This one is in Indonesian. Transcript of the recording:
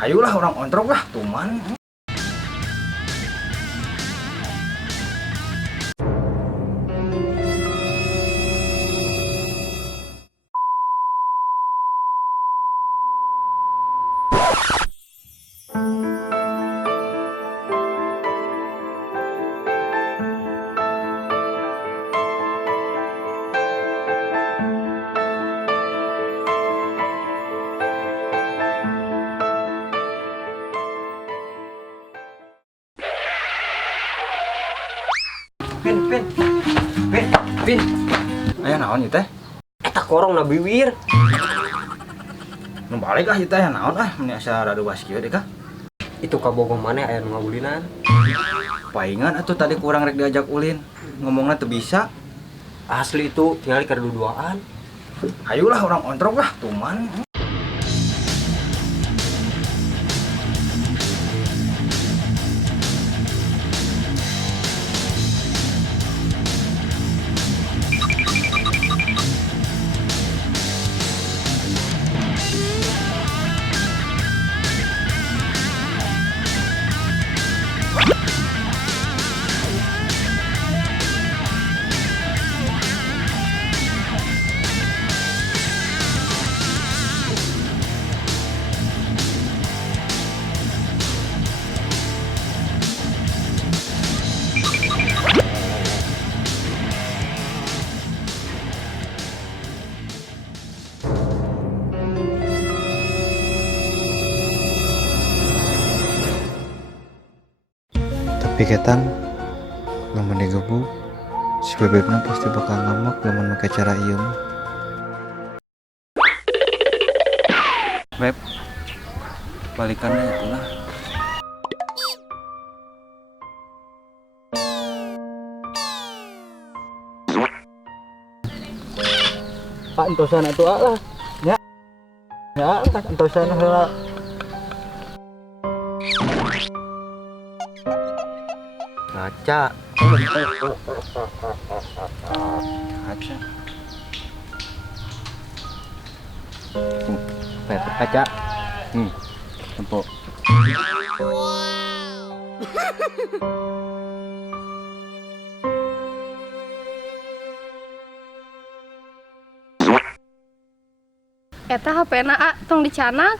Ayolah orang ontrok lah, tuman. Pin. Aya naon ieu teh? Eta korong na bibir. Nu balik ah ieu teh naon ah, mun asa rada was kieu deh kah? Itu kabogong maneh aya nu ngabulinan. Paingan atuh tadi kurang rek diajak ulin. Ngomongna teu bisa. Asli itu tinggal kerduduaan. Ayolah orang ontrok lah, tuman. Tapi ketang lamun digebuk si bebekna pasti bakal ngambek lamun make cara ieu mah. Beb, balikannya itulah. Pak entosan atuh lah. Ya. Ya, entosan heula. Kaca. Kaca. Pepet kaca. Tempo. Eta HP-na tong dicanak.